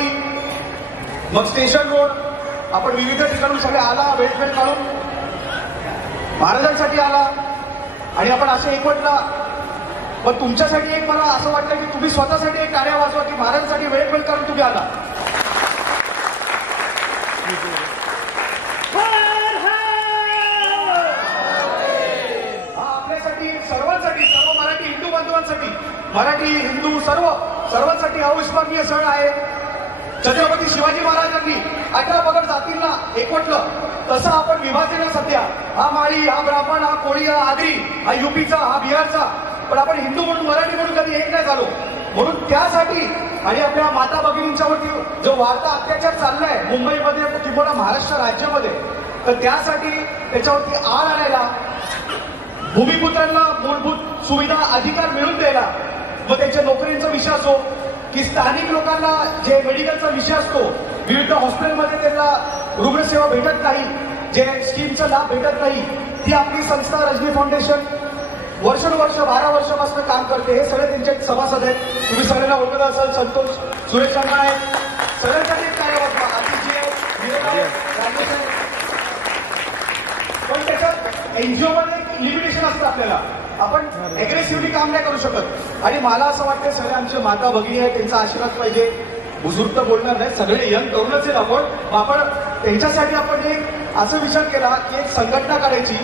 नरवाडी, मग station road, आपण विविध ठिकाणून सगळे आला, वेळ काढून महाराजांसाठी आला आणि आपण असे एकवटला. पण तुमच्यासाठी एक मला असं वाटतं की तुम्ही स्वतःसाठी एक टाळ्या वाजवा की महाराजांसाठी वेळ काढून तुम्ही आला. आपल्यासाठी सर्वांसाठी, सर्व मराठी हिंदू बांधवांसाठी, मराठी हिंदू सर्वांसाठी अविस्मरणीय सण आहे. छत्रपती शिवाजी महाराजांनी 18 पगड जातींना एकवटलं, तसं आपण विभाजन सध्या हा माळी, हा ब्राह्मण, हा कोळी, हा आगरी, हा युपीचा, हा बिहारचा, पण आपण हिंदू म्हणून मराठी म्हणून कधी एक नाही झालो. म्हणून त्यासाठी आणि आपल्या माता भगिनींच्यावरती जो वाढता अत्याचार चाललाय मुंबईमध्ये किंवा महाराष्ट्र राज्यामध्ये, तर त्यासाठी त्याच्यावरती आळ आणायला, भूमिपुत्रांना मूलभूत सुविधा अधिकार मिळवून द्यायला, मग त्यांच्या नोकरींचा विषय असो की स्थानिक लोकांना जे मेडिकलचा विषय असतो, विविध हॉस्पिटलमध्ये त्यांना रुग्णसेवा भेटत नाही, जे स्कीमचा लाभ भेटत नाही, ती आपली संस्था रजनी फाउंडेशन वर्षानुवर्ष 12 वर्षापासून काम करते. हे सगळे त्यांचे सभासद आहेत. तुम्ही सगळ्यांना ओळखत असाल. संतोष सुरेश शर्मा आहेत. सगळ्यांसाठी काय वाटतं आदिजी आहे, पण त्याच्यात एनजीओ मध्ये लिमिटेशन असतं. आपल्याला आपण अग्रेसिव्हली काम नाही करू शकत. आणि मला असं वाटतं सगळे आमचे माता भगिनी आहेत, त्यांचा आशीर्वाद पाहिजे. बुजुर्ग तर बोलणार नाही, सगळे यंग तरुणच आहेत आपण त्यांच्यासाठी आपण एक असं विचार केला की एक संघटना करायची.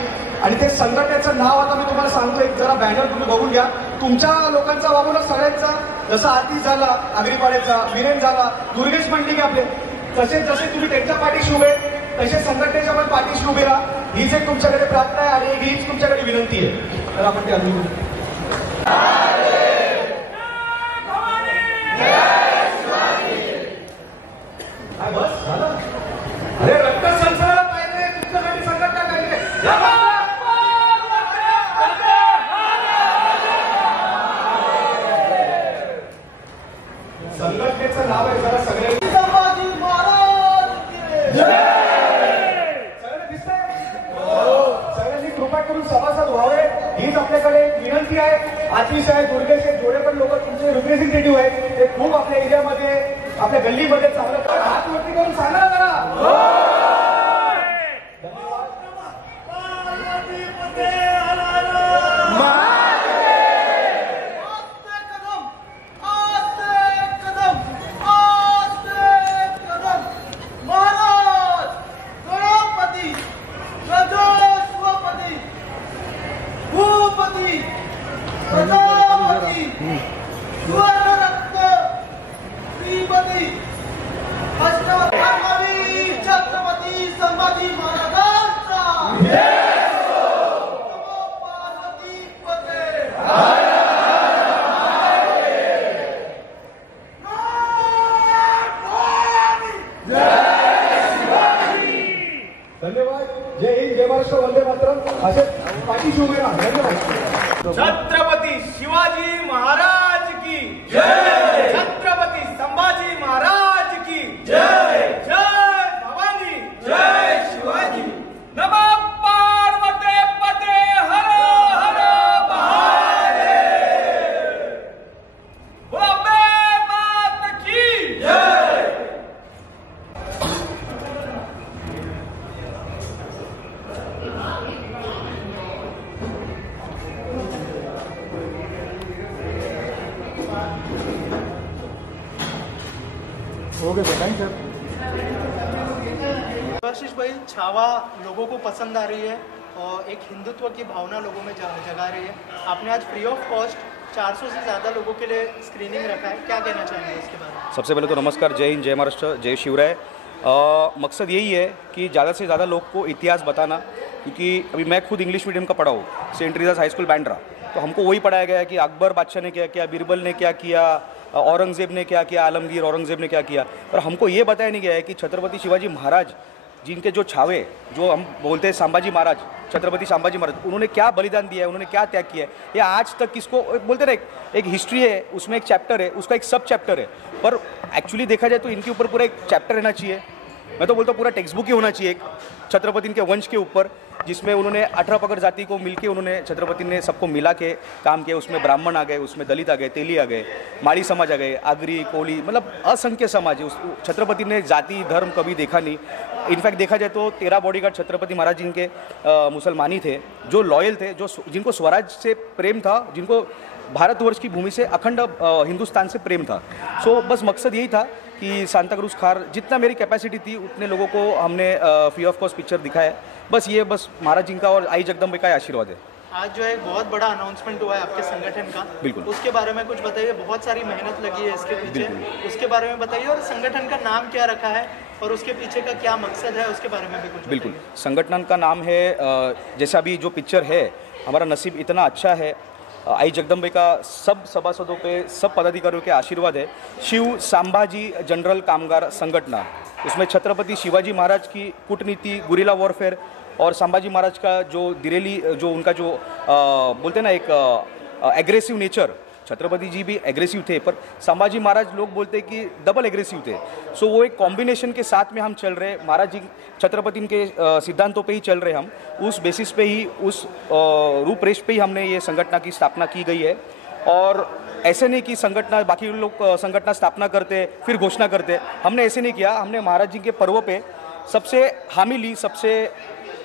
आणि ते संघटनेचं नाव आता मी तुम्हाला सांगतो, एक जरा बॅनर तुम्ही बघून घ्या. तुमच्या लोकांचा वागूनच सगळ्यांचा, जसा आतिश झाला आगरीपाड्याचा, वीरेन झाला, दुर्गेश मंडलिक आपले, तसे जसे तुम्ही त्यांच्या पाठीशी उभे तसे संघटनेच्या पण पाठीशी उभे राहा. हीच एक तुमच्याकडे प्रार्थना आहे आणि हीच तुमच्याकडे विनंती आहे. तर आपण ते अनुभव बस झालं. अरे रक्त संसाराला पाहिजे, तुमच्यासाठी संघटना पाहिजे. संघटनेचं नाव आहे जरा सगळे संभाजी महाराज सगळ्यांना दिसतंय. सगळ्यांनी कृपा करून सभासद व्हावे हीच आपल्याकडे विनंती आहे. आतिश आहे, दुर्गेश आहे, जेवढे पण लोक तुमचे रिप्रेझेंटेटिव्ह आहेत ते खूप आपल्या एरियामध्ये, आपल्या गल्लीमध्ये चांगलं हात वरती करून सांगा जरा. छत्रपती संभाजी महाराजांचा धन्यवाद. जय हिंद, जय महाराष्ट्र, वंदे मातरम. असे पाठीशी उभे राहा. धन्यवाद. छत्रपती शिवाजी महाराज की जय. छत्रपती संभाजी महाराज की जय. जय भवानी, जय शिवाजी. नमः पार्वते पते हर हर महादेव. बॉम्बे मात की जय. Okay sir, thank you. Ashish भाई, छावा लोगों को पसंद आ रही है और एक हिंदुत्व की भावना लोगों में जगा रही है. आपने आज फ्री ऑफ कॉस्ट 400 से ज़्यादा लोगों के लिए स्क्रीनिंग रखा है, क्या कहना चाहेंगे इसके बारे में? सबसे पहले तो नमस्कार, जय हिंद, जय महाराष्ट्र, जय शिवराय. मकसद यही है कि ज़्यादा से ज़्यादा लोग को इतिहास बताना, क्योंकि अभी मैं खुद इंग्लिश मीडियम का पढ़ा हूँ, सेंट रीजास हाई स्कूल बैंड्रा. तो हमको वही पढ़ाया गया है कि अकबर बादशाह ने क्या किया, बीरबल ने क्या किया, औरंगज़ेब ने क्या किया, आलमगीर औरंगज़ेब ने क्या किया. पर हमको ये बताया नहीं गया है कि छत्रपति शिवाजी महाराज जिनके जो छावे, जो हम बोलते हैं संभाजी महाराज, छत्रपति संभाजी महाराज, उन्होंने क्या बलिदान दिया है, उन्होंने क्या त्याग किया है, ये आज तक किसको बोलते ना, एक हिस्ट्री है, उसमें एक चैप्टर है, उसका एक सब चैप्टर है. पर एक्चुअली देखा जाए तो इनके ऊपर पूरा एक चैप्टर रहना चाहिए. मैं तो बोलता हूँ पूरा टेक्स्ट बुक ही होना चाहिए एक छत्रपति के वंश के ऊपर. जिसमें उन्होंने 18 पगड़ जाति को मिलके उन्होंने छत्रपति ने सबको मिला के काम किया। उसमें ब्राह्मण आ गए, उसमें दलित आ गए, तेली आ गए, माड़ी समाज आ गए, आगरी, कोली, मतलब असंख्य समाज है। उस छत्रपति ने जाति धर्म कभी देखा नहीं। इनफैक्ट देखा जाए तो 13 बॉडीगार्ड छत्रपति महाराज जी के मुसलमानी थे, जो लॉयल थे, जो जिनको स्वराज से प्रेम था, जिनको भारतवर्ष की भूमि से अखंड हिंदुस्तान से प्रेम था। सो बस मकसद यही था कि सांता क्रूज खार, जितना मेरी कैपेसिटी थी उतने लोगों को हमने फ्री ऑफ कॉस्ट पिक्चर दिखाया है। बस महाराज जी का और आई जगदम्बे का आशीर्वाद है। आज जो है एक बहुत बड़ा अनाउंसमेंट हुआ है आपके संगठन का, बिल्कुल। उसके बारे में कुछ बताइए। बहुत सारी मेहनत लगी है इसके पीछे, उसके बारे में बताइए। और संगठन का नाम क्या रखा है और उसके पीछे का क्या मकसद है, उसके बारे में भी कुछ बिल्कुल। संगठन का नाम है, जैसा अभी जो पिक्चर है, हमारा नसीब इतना अच्छा है, आई जगदम्बे का सब सभासदों पे, सब पदाधिकारियों के आशीर्वाद है। शिव संभाजी जनरल कामगार संगठन, उसमें छत्रपति शिवाजी महाराज की कूटनीति, गुरिल्ला वॉरफेयर और संभाजी महाराज का जो दिरेली, जो उनका जो बोलते हैं ना एक एग्रेसिव नेचर, छत्रपति जी भी एग्रेसिव थे पर संभाजी महाराज लोग बोलते हैं कि डबल एग्रेसिव थे। सो वो एक कॉम्बिनेशन के साथ में हम चल रहे, महाराज जी छत्रपति के सिद्धांतों पे ही चल रहे हम, उस बेसिस पे ही, उस रूपरेश पे ही हमने ये संगठन की स्थापना की गई है। और ऐसे नहीं कि संगठन, बाकी लोग संगठन स्थापना करते फिर घोषणा करते, हमने ऐसे नहीं किया। हमने महाराज जी के पर्व पे सबसे हामी ली, सबसे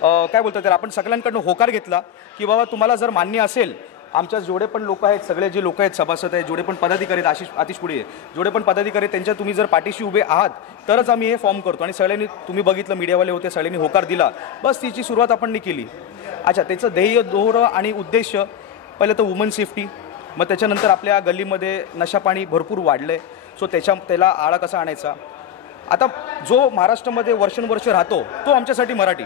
काय बोलतात तर आपण सगळ्यांकडनं होकार घेतला की बाबा तुम्हाला जर मान्य असेल, आमच्या जेवढे पण लोक आहेत, सगळे जे लोक आहेत सभासद आहेत, जेवढे पण पदाधिकारी आहेत, आतिश पुढे जेवढे पण पदाधिकारी आहेत, त्यांच्या तुम्ही जर पाठीशी उभे आहात तरच आम्ही हे फॉर्म करतो। आणि सगळ्यांनी, तुम्ही बघितलं मीडियावाले होते, सगळ्यांनी होकार दिला, बस तिची सुरुवात आपण केली। अच्छा, त्याचं ध्येय, धोरण आणि उद्देश पहिलं तर वुमन सेफ्टी, मग त्याच्यानंतर आपल्या गल्लीमध्ये नशापाणी भरपूर वाढलं आहे, सो त्याला आळा कसा आणायचा। आता जो महाराष्ट्रामध्ये वर्षानुवर्ष राहतो तो आमच्यासाठी मराठी,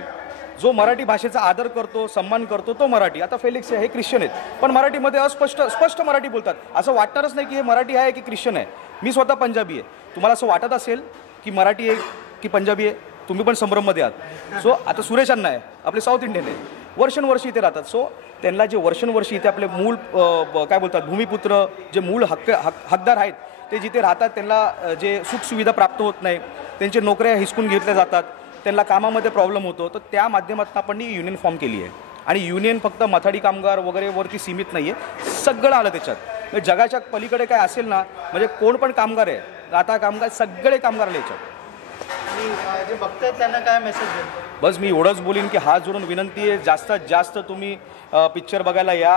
जो मराठी भाषेचा आदर करतो, सन्मान करतो तो मराठी। आता फेलिक्स हे ख्रिश्चन आहेत पण मराठीमध्ये स्पष्ट मराठी बोलतात, असं वाटणारच नाही की हे मराठी आहे की ख्रिश्चन आहे। मी स्वतः पंजाबी आहे, तुम्हाला असं वाटत असेल की मराठी आहे की पंजाबी आहे, तुम्ही पण संभ्रममध्ये आहात। सो आता सुरेश अण्णा आहे, आपले साऊथ इंडियन आहे, वर्षानुवर्षी इथे राहतात। सो त्यांना जे वर्षानुवर्षी इथे आपले मूळ काय बोलतात भूमिपुत्र, जे मूळ हकदार आहेत, ते जिथे राहतात त्यांना जे सुखसुविधा प्राप्त होत नाही, त्यांचे नोकऱ्या हिसकून घेतल्या जातात, त्यांना कामामध्ये प्रॉब्लेम होतो, तर त्या माध्यमातून आपण ही युनियन फॉर्म केली आहे। आणि युनियन फक्त मथाडी कामगार वगैरे वरती सीमित नाही आहे, सगळं आलं त्याच्यात। जगाच्या पलीकडे काय असेल ना, म्हणजे कोण पण कामगार आहे, राहता कामगार, सगळे कामगार आले याच्यात। जे बघतात त्यांना काय मेसेज देईल? बस मी एवढंच बोलीन की हात जोडून विनंती आहे, जास्तीत जास्त तुम्ही पिक्चर बघायला या।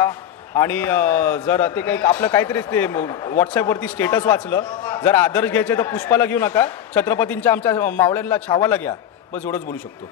आणि जर ते काही आपलं काहीतरी ते व्हॉट्सॲपवरती स्टेटस वाचलं, जर आदर्श घ्यायचे तर पुष्पाला घेऊ नका, छत्रपतींच्या आमच्या मावळ्यांना छावाला घ्या, बस एवढंच बोलू शकतो।